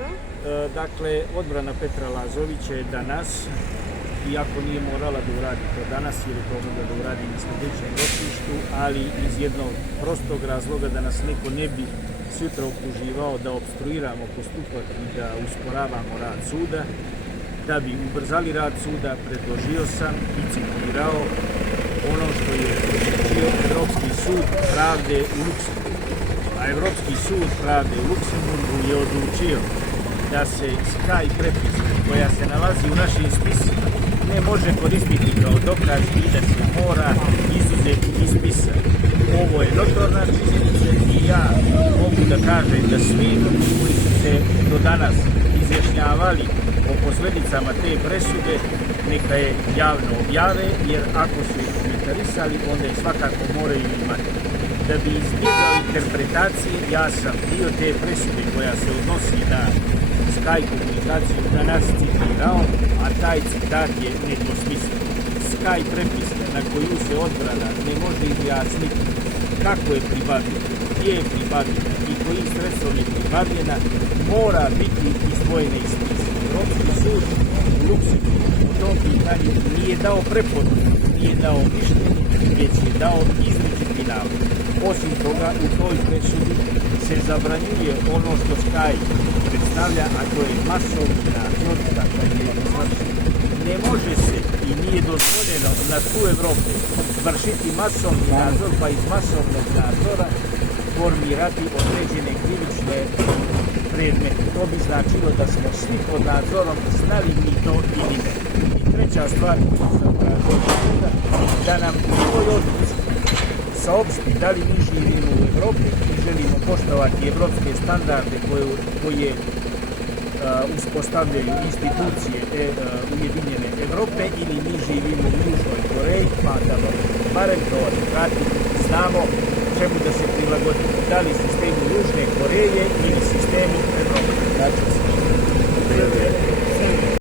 može? Dakle, odbrana Petra Lazovića je danas, iako nije morala da uradi to danas, jer je to mogla da uradi na sljedećem ročištu, ali iz jednog prostog razloga da nas neko ne bi sutra optuživao da obstruiramo postupak i da usporavamo rad suda. Da bi ubrzali rad suda, predložio sam i citirao ono što je odlučio Evropski sud pravde u Luksemburgu. A Evropski sud pravde u Luksemburgu je odlučio da se Skype prepiska koja se nalazi u našim spisima ne može koristiti kao dokaz i da se mora izuzeti iz spisa. Ovo je notorna činjenica i ja mogu da kažem da svi koji su se do danas izjašnjavali o posledicama te presude neka je javno objave, jer ako su ih komentarisali, onda je svakako moraju imati. Da bi izbjegao interpretacije, ja sam dio te presude koja se odnosi na Skype komunikaciju danas citirao, a taj citat je nedvosmislen. Skype prepiska na koju se odbrana ne može izjasniti kako je pribavljena, gdje je pribavljena i kojim sredstvom je pribavljena, mora biti izdvojena iz spisa. Evropski sud u Luksemburgu u tom pitanju nije dao preporuku, nije dao mišljenje, već je dao izričiti nalog. Osim toga, u toj presudi se zabranjuje ono što Skype predstavlja, a to je masovni nadzor, dakle je izvršen. Ne može se i nije dozvoljeno na tlu Evrope vršiti masovni nadzor, pa iz masovnog nadzora formirati određene krivične predmete. To bi značilo da smo svi pod nadzorom, znali mi to ili ne. I treća stvar, da nam u toj odluci saopšti da li mi živimo u Evropi i želimo poštovati evropske standarde koje uspostavljaju institucije Ujedinjene Evrope, ili mi živimo u Južnoj Koreji, pa da barem to advokati znamo čemu da se prilagodimo, da li sistemu Južne Koreje